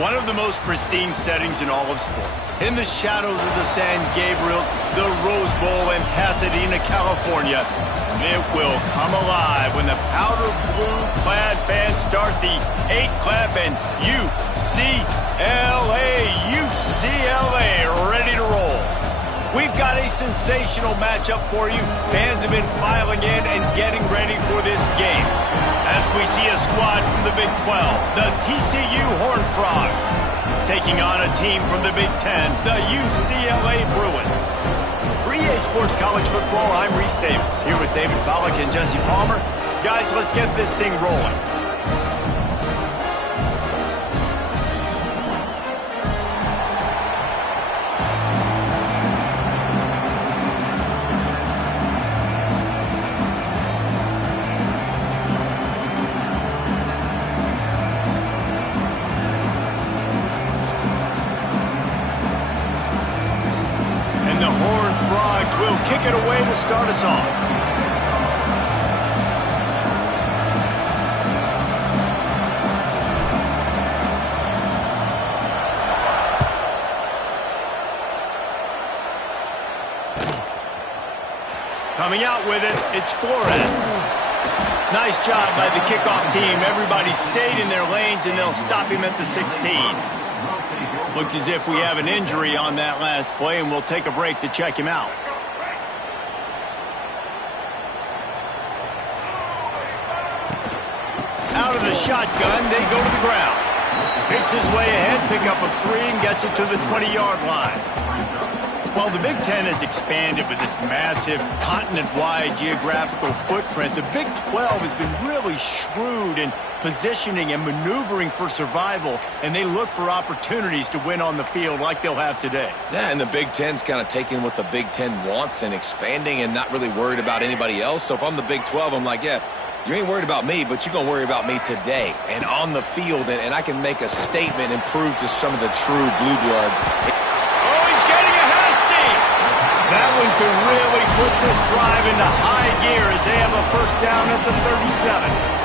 One of the most pristine settings in all of sports. In the shadows of the San Gabriels, the Rose Bowl in Pasadena, California, it will come alive when the powder blue-clad fans start the 8-clap and UCLA ready to roll. We've got a sensational matchup for you. Fans have been filing in and getting ready for this game. As we see a squad from the Big 12, the TCU Horned Frogs, taking on a team from the Big 10, the UCLA Bruins. For EA Sports College Football, I'm Reese Davis, here with David Pollack and Jesse Palmer. Guys, let's get this thing rolling. Will kick it away to start us off. Coming out with it, it's Flores. Nice job by the kickoff team. Everybody stayed in their lanes, and they'll stop him at the 16. Looks as if we have an injury on that last play, and we'll take a break to check him out. Out of the shotgun, they go to the ground. Picks his way ahead, pick up a 3, and gets it to the 20-yard line. While the Big Ten has expanded with this massive continent-wide geographical footprint, the Big 12 has been really shrewd in positioning and maneuvering for survival, and they look for opportunities to win on the field like they'll have today. Yeah, and the Big Ten's kind of taking what the Big Ten wants and expanding and not really worried about anybody else. So if I'm the Big 12, I'm like, yeah, you ain't worried about me, but you're going to worry about me today and on the field, and I can make a statement and prove to some of the true blue bloods. Oh, he's getting ahead of steam. That one could really put this drive into high gear as they have a first down at the 37.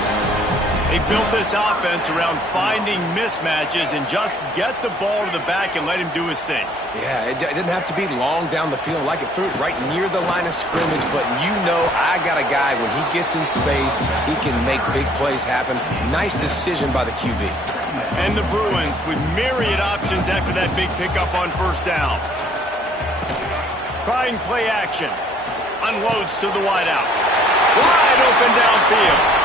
They built this offense around finding mismatches and just get the ball to the back and let him do his thing. Yeah, it didn't have to be long down the field. Like it threw it right near the line of scrimmage, but you know I got a guy, when he gets in space, he can make big plays happen. Nice decision by the QB. And the Bruins with myriad options after that big pickup on first down. Trying play action. Unloads to the wideout. Wide open downfield.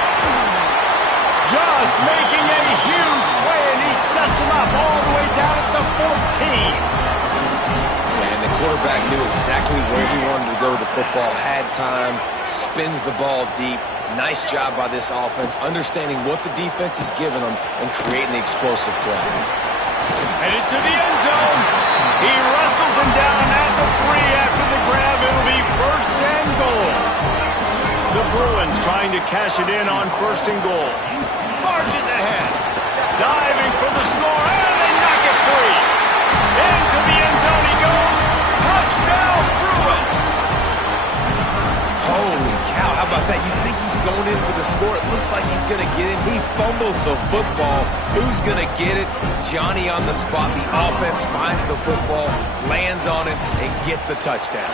Just making a huge play, and he sets him up all the way down at the 14. And the quarterback knew exactly where he wanted to go with the football, had time, spins the ball deep. Nice job by this offense, understanding what the defense is giving them and creating the explosive play. Headed to the end zone. He wrestles him down at the 3 after the grab. It'll be first and goal. The Bruins trying to cash it in on first and goal. Marches ahead. Diving for the score, and they knock it free. Into the end zone he goes. Touchdown, Bruins. Holy cow, how about that? You think he's going in for the score. It looks like he's going to get it. He fumbles the football. Who's going to get it? Johnny on the spot. The offense finds the football, lands on it, and gets the touchdown.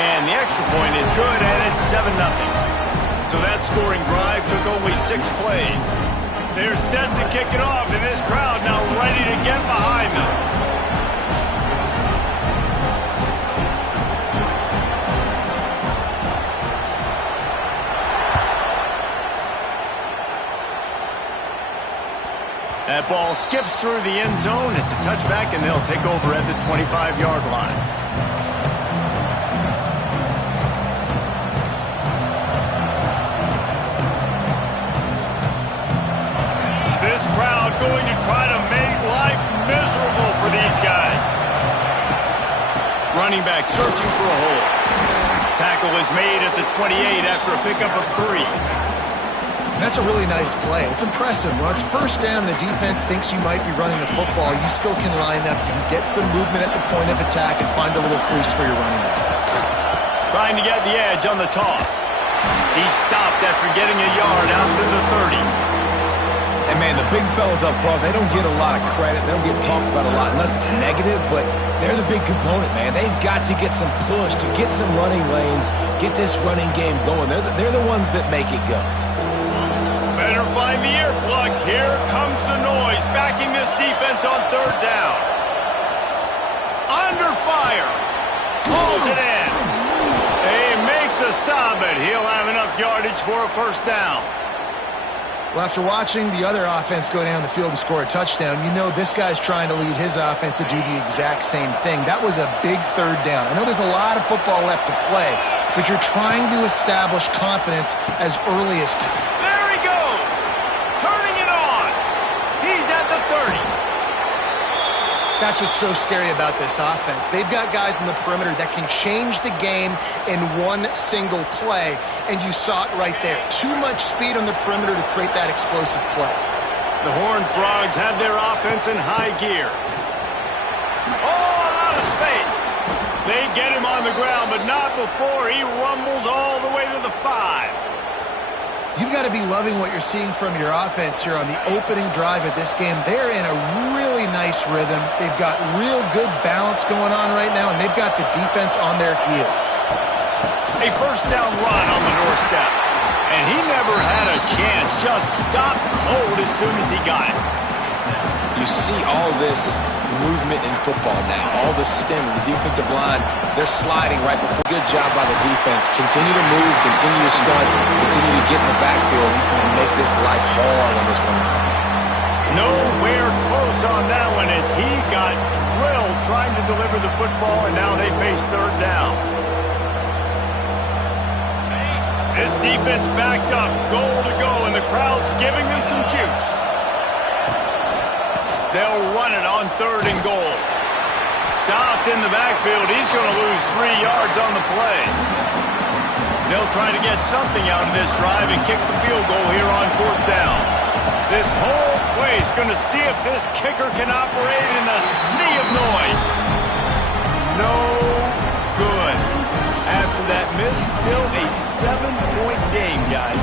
And the extra point is good, and it's 7-0. So that scoring drive took only 6 plays. They're set to kick it off, and this crowd now ready to get behind them. That ball skips through the end zone. It's a touchback, and they'll take over at the 25-yard line. This crowd going to try to make life miserable for these guys. Running back searching for a hole. Tackle is made at the 28 after a pickup of 3. That's a really nice play. It's impressive. When it's first down, the defense thinks you might be running the football. You still can line up. You can get some movement at the point of attack and find a little crease for your running back. Trying to get the edge on the toss. He stopped after getting a yard out to the 30. And, man, the big fellas up front, they don't get a lot of credit. They don't get talked about a lot unless it's negative, but they're the big component, man. They've got to get some push, to get some running lanes, get this running game going. They're the ones that make it go. Better find the earplugs. Here comes the noise, backing this defense on third down. Under fire. Pulls it in. They make the stop, but he'll have enough yardage for a first down. Well, after watching the other offense go down the field and score a touchdown, you know this guy's trying to lead his offense to do the exact same thing. That was a big third down. I know there's a lot of football left to play, but you're trying to establish confidence as early as... There he goes! Turning it on! He's at the 30. That's what's so scary about this offense. They've got guys in the perimeter that can change the game in one single play, and you saw it right there. Too much speed on the perimeter to create that explosive play. The Horned Frogs have their offense in high gear. Oh, a lot of space. They get him on the ground, but not before he rumbles all the way to the 5. You've got to be loving what you're seeing from your offense here on the opening drive of this game. They're in a really nice rhythm. They've got real good balance going on right now, and they've got the defense on their heels. A first down run on the doorstep. And he never had a chance. Just stopped cold as soon as he got it. You see all this movement in football now. All the stem and the defensive line, they're sliding right before. Good job by the defense. Continue to move, continue to stunt, continue to get in the backfield and make this life hard on this one. Nowhere close on that one as he got drilled trying to deliver the football, and now they face third down. This defense backed up, goal to go, and the crowd's giving them some juice. They'll run it on third and goal. Stopped in the backfield. He's going to lose 3 yards on the play. They'll try to get something out of this drive and kick the field goal here on fourth down. This whole play is going to see if this kicker can operate in the sea of noise. No good. After that miss, still a 7-point game, guys.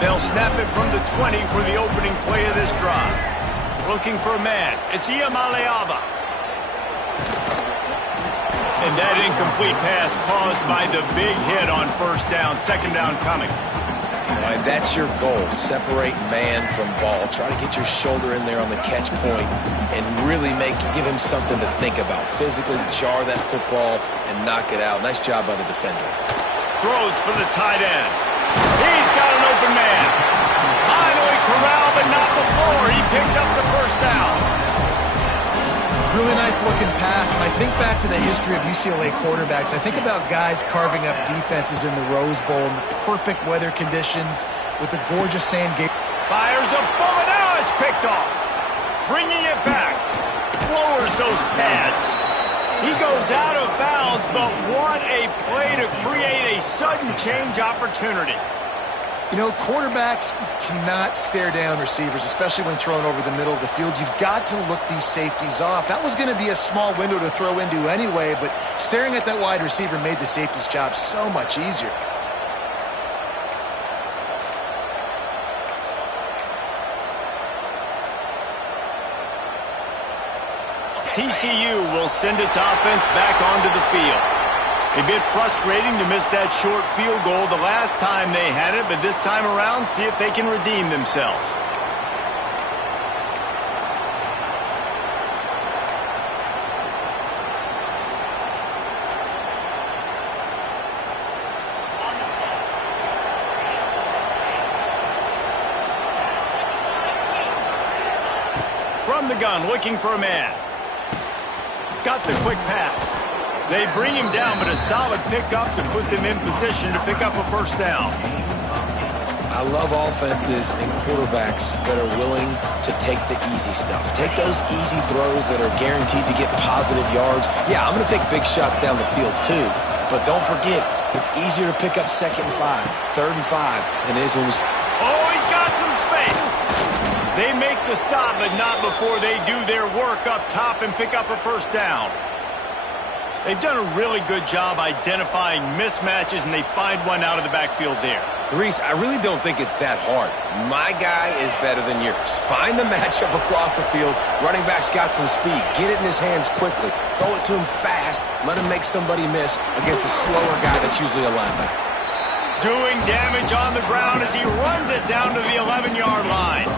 They'll snap it from the 20 for the opening play of this drive. Looking for a man. It's Iamaleava. And that incomplete pass caused by the big hit on first down. Second down coming. And that's your goal. Separate man from ball. Try to get your shoulder in there on the catch point and really give him something to think about. Physically jar that football and knock it out. Nice job by the defender. Throws for the tight end. He's got an open man. Finally corralled, but not before. He picks up the first down. Really nice looking pass. When I think back to the history of UCLA quarterbacks, I think about guys carving up defenses in the Rose Bowl in the perfect weather conditions with the gorgeous sand game. Fires a bullet. Now it's picked off. Bringing it back. Lowers those pads. He goes out of bounds, but what a play to create a sudden change opportunity. You know, quarterbacks cannot stare down receivers, especially when thrown over the middle of the field. You've got to look these safeties off. That was going to be a small window to throw into anyway, but staring at that wide receiver made the safety's job so much easier. TCU will send its offense back onto the field. A bit frustrating to miss that short field goal the last time they had it, but this time around, see if they can redeem themselves. From the gun, looking for a man. Got the quick pass. They bring him down, but a solid pickup to put them in position to pick up a first down. I love offenses and quarterbacks that are willing to take the easy stuff. Take those easy throws that are guaranteed to get positive yards. Yeah, I'm going to take big shots down the field too, but don't forget, it's easier to pick up 2nd and 5, 3rd and 5 than it is when we... Oh, he's got some space. They make the stop, but not before they do their work up top and pick up a first down. They've done a really good job identifying mismatches, and they find one out of the backfield there. Reese, I really don't think it's that hard. My guy is better than yours. Find the matchup across the field. Running back's got some speed. Get it in his hands quickly. Throw it to him fast. Let him make somebody miss against a slower guy that's usually a linebacker. Doing damage on the ground as he runs it down to the 11-yard line.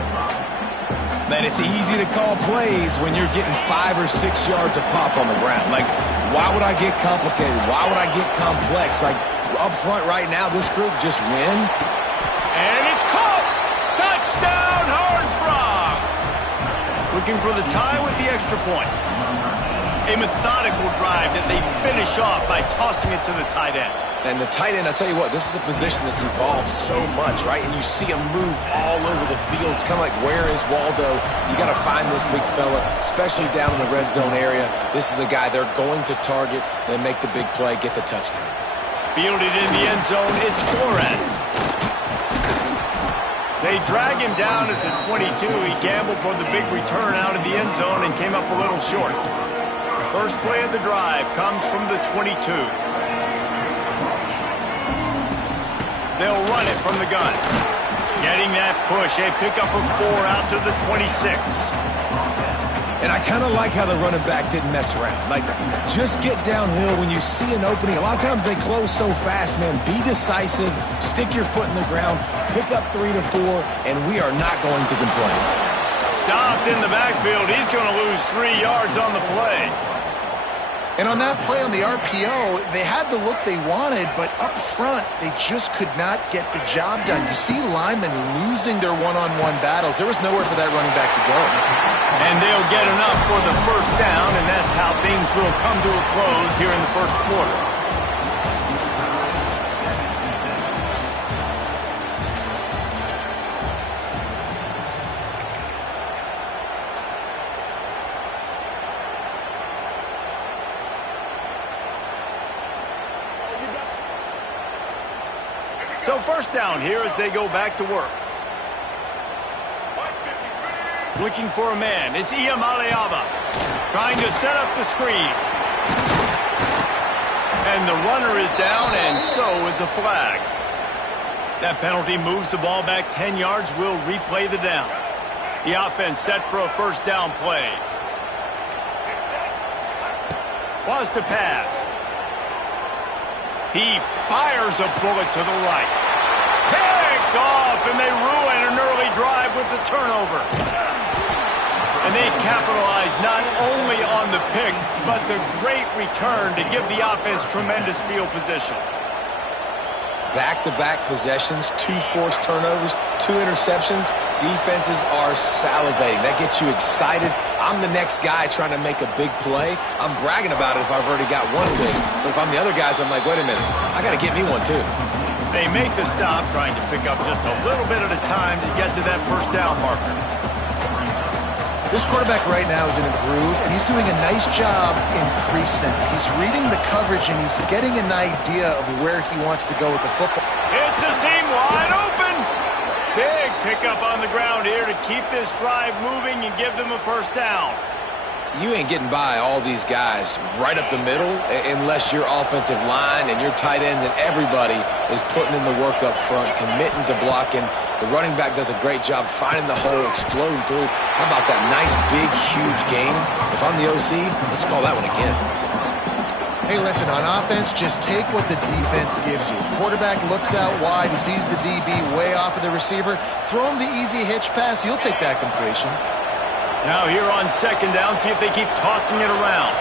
Man, it's easy to call plays when you're getting 5 or 6 yards of pop on the ground. Like, why would I get complicated? Why would I get complex? Like, up front right now, this group just win. And it's caught! Touchdown, Horned Frogs! Looking for the tie with the extra point. A methodical drive that they finish off by tossing it to the tight end. And the tight end, I'll tell you what, this is a position that's evolved so much, right? And you see him move all over the field. It's kind of like, where is Waldo? You got to find this big fella, especially down in the red zone area. This is the guy they're going to target and make the big play, get the touchdown. Fielded in the end zone, it's Flores. They drag him down at the 22. He gambled for the big return out of the end zone and came up a little short. First play of the drive comes from the 22. They'll run it from the gun. Getting that push, a pickup of 4 out to the 26. And I kind of like how the running back didn't mess around. Like, just get downhill when you see an opening. A lot of times they close so fast, man. Be decisive, stick your foot in the ground, pick up 3 to 4, and we are not going to complain. Stopped in the backfield. He's going to lose 3 yards on the play. And on that play on the RPO, they had the look they wanted, but up front, they just could not get the job done. You see linemen losing their one-on-one battles. There was nowhere for that running back to go. And they'll get enough for the first down, and that's how things will come to a close here in the first quarter. So first down here as they go back to work. Looking for a man. It's Iamaleava trying to set up the screen. And the runner is down, and so is a flag. That penalty moves the ball back 10 yards. We'll replay the down. The offense set for a first down play. Was to pass. He fires a bullet to the right. Picked off, and they ruin an early drive with the turnover. And they capitalize not only on the pick, but the great return to give the offense tremendous field position. Back-to-back possessions, 2 forced turnovers, 2 interceptions. Defenses are salivating. That gets you excited. I'm the next guy trying to make a big play. I'm bragging about it if I've already got one big. But if I'm the other guys, I'm like, wait a minute, I got to get me one too. They make the stop, trying to pick up just a little bit at a time to get to that first down marker. This quarterback right now is in a groove, and he's doing a nice job increasing it. He's reading the coverage, and he's getting an idea of where he wants to go with the football. It's a seam wide open. Big pickup on the ground here to keep this drive moving and give them a first down. You ain't getting by all these guys right up the middle unless your offensive line and your tight ends and everybody is putting in the work up front, committing to blocking. The running back does a great job finding the hole, exploding through. How about that nice, big, huge game? If I'm the OC, let's call that one again. Hey, listen, on offense, just take what the defense gives you. Quarterback looks out wide. He sees the DB way off of the receiver. Throw him the easy hitch pass. You'll take that completion. Now here on second down, see if they keep tossing it around.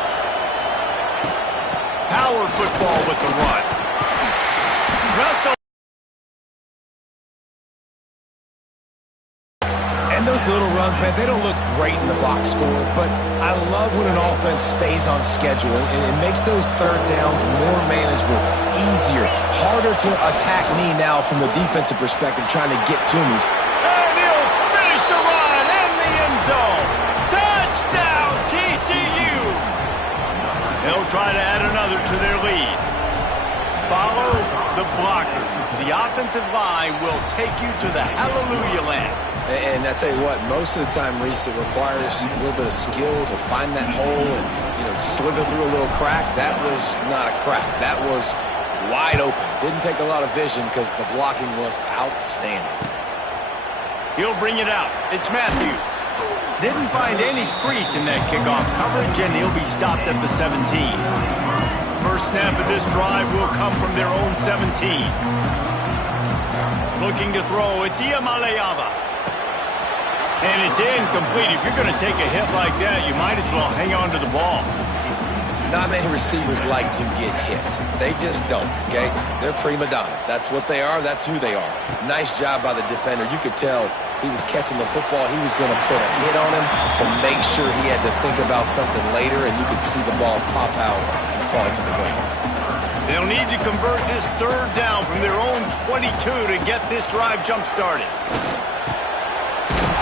Power football with the run. Russell. And those little runs, man, they don't look great in the box score, but I love when an offense stays on schedule, and it makes those third downs more manageable, easier, harder to attack me now from the defensive perspective, trying to get to me. And he'll finish the run in the end zone. Touchdown, TCU. They'll try to add another to their lead. Follow the blockers. The offensive line will take you to the hallelujah land. And I tell you what, most of the time, Reese, it requires a little bit of skill to find that hole and, slither through a little crack. That was not a crack. That was wide open. Didn't take a lot of vision because the blocking was outstanding. He'll bring it out. It's Matthews. Didn't find any crease in that kickoff coverage, and he'll be stopped at the 17. First snap of this drive will come from their own 17. Looking to throw, it's Iamaleava. And it's incomplete. If you're going to take a hit like that, you might as well hang on to the ball. Not many receivers like to get hit. They just don't, okay? They're prima donnas. That's what they are. That's who they are. Nice job by the defender. You could tell he was catching the football. He was going to put a hit on him to make sure he had to think about something later, and you could see the ball pop out and fall to the ground. They'll need to convert this third down from their own 22 to get this drive jump-started.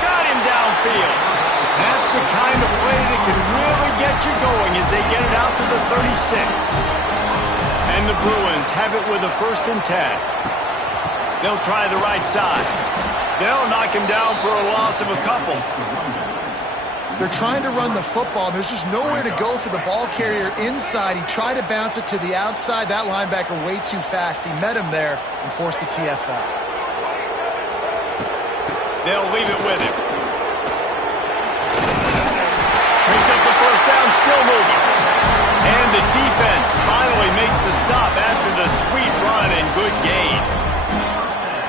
Got him downfield. That's the kind of play that can really get you going as they get it out to the 36. And the Bruins have it with a 1st and 10. They'll try the right side. They'll knock him down for a loss of a couple. They're trying to run the football, and there's just nowhere to go for the ball carrier inside. He tried to bounce it to the outside. That linebacker way too fast. He met him there and forced the TFL. They'll leave it with him. Brings up the first down, still moving. And the defense finally makes the stop after the sweet run and good gain.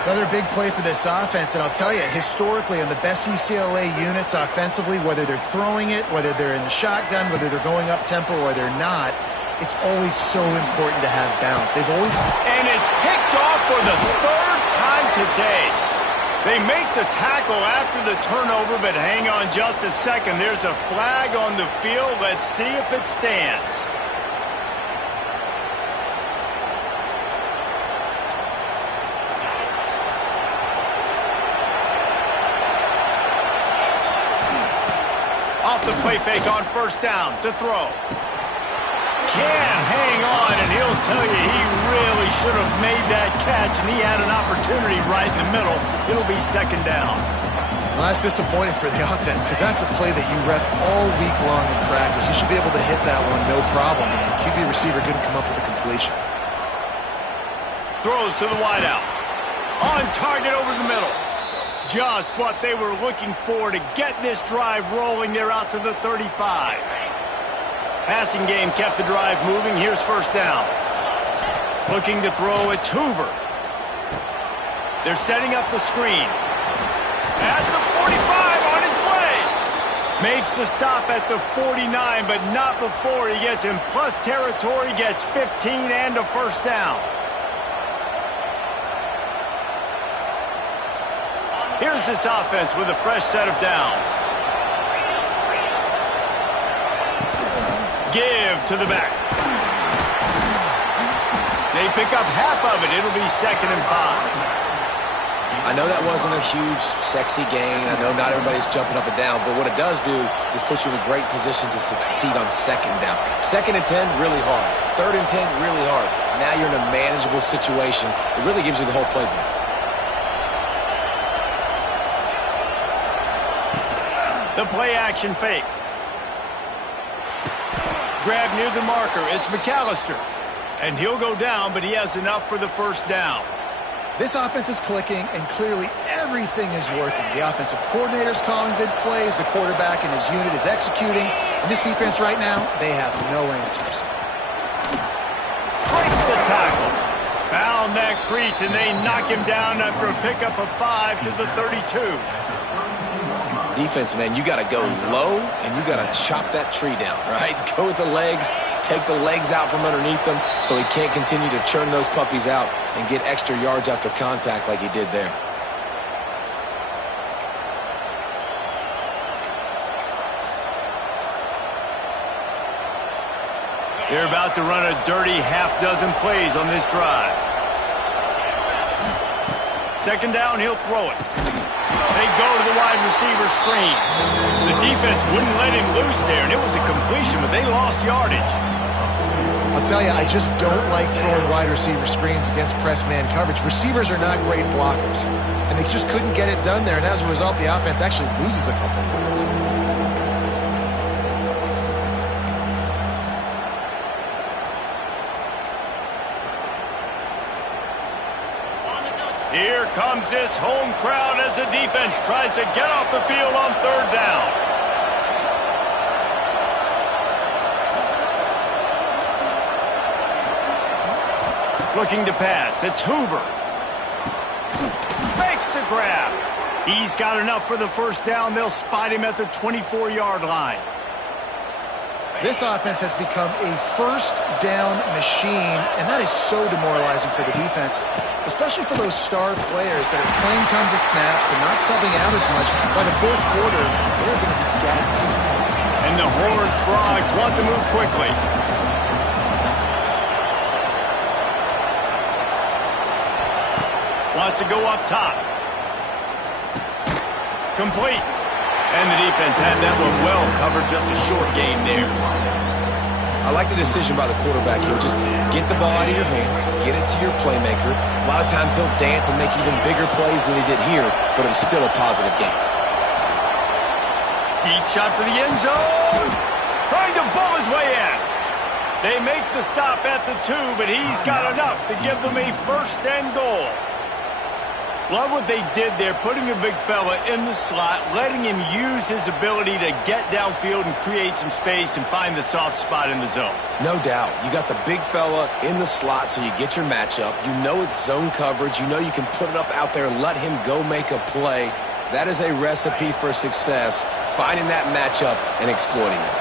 Another big play for this offense, and I'll tell you, historically, on the best UCLA units offensively, whether they're throwing it, whether they're in the shotgun, whether they're going up-tempo or they're not, it's always so important to have balance. They've always... And it's picked off for the 3rd time today. They make the tackle after the turnover, but hang on just a second. There's a flag on the field. Let's see if it stands. Off the play fake on 1st down to throw. Can't hang on, and he'll tell you he really should have made that catch, and he had an opportunity right in the middle. It'll be 2nd down. Well, that's disappointing for the offense because that's a play that you rep all week long in practice. You should be able to hit that one no problem, and the QB receiver couldn't come up with a completion. Throws to the wideout. On target over the middle. Just what they were looking for to get this drive rolling. They're out to the 35. Passing game kept the drive moving. Here's 1st down. Looking to throw, it's Hoover. They're setting up the screen. At the 45 on his way. Makes the stop at the 49, but not before he gets in plus territory, gets 15 and a 1st down. Here's this offense with a fresh set of downs. Give to the back. They pick up half of it. It'll be 2nd and 5. I know that wasn't a huge, sexy gain. I know not everybody's jumping up and down, but what it does do is put you in a great position to succeed on 2nd down. 2nd and 10, really hard. 3rd and 10, really hard. Now you're in a manageable situation. It really gives you the whole playbook. The play action fake. Grab near the marker. It's McAllister. And he'll go down, but he has enough for the 1st down. This offense is clicking, and clearly everything is working. The offensive coordinator's calling good plays. The quarterback and his unit is executing. And this defense right now, they have no answers. Breaks the tackle. Found that crease, and they knock him down after a pickup of 5 to the 32. Defense, man, you got to go low, and you got to chop that tree down, right? Go with the legs, take the legs out from underneath them so he can't continue to churn those puppies out and get extra yards after contact like he did there. They're about to run a dirty half-dozen plays on this drive. 2nd down, he'll throw it. They go to the wide receiver screen. The defense wouldn't let him loose there, and it was a completion, but they lost yardage. I'll tell you, I just don't like throwing wide receiver screens against press man coverage. Receivers are not great blockers, and they just couldn't get it done there, and as a result, the offense actually loses a couple of points. comes this home crowd as the defense tries to get off the field on third down. Looking to pass. It's Hoover. Makes the grab. He's got enough for the first down. They'll spot him at the 24-yard line. This offense has become a first down machine, and that is so demoralizing for the defense, especially for those star players that are playing tons of snaps. They're not subbing out as much. By the fourth quarter, they're going to be gapped. And the Horned Frogs want to move quickly. Wants to go up top. Complete. And the defense had that one well covered. Just a short game there. I like the decision by the quarterback here. Just get the ball out of your hands, get it to your playmaker. A lot of times he'll dance and make even bigger plays than he did here, but it was still a positive game. Deep shot for the end zone. Trying to bull his way in. They make the stop at the 2, but he's got enough to give them a first and goal. Love what they did there, putting a big fella in the slot, letting him use his ability to get downfield and create some space and find the soft spot in the zone. No doubt. You got the big fella in the slot, so you get your matchup. You know it's zone coverage. You know you can put it up out there and let him go make a play. That is a recipe for success, finding that matchup and exploiting it.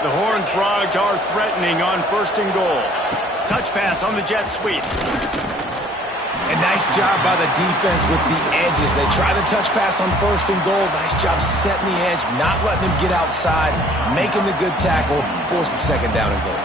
The Horned Frogs are threatening on first and goal. Touch pass on the jet sweep. And nice job by the defense with the edges. They try the touch pass on first and goal. Nice job setting the edge, not letting him get outside, making the good tackle, forcing second down and goal.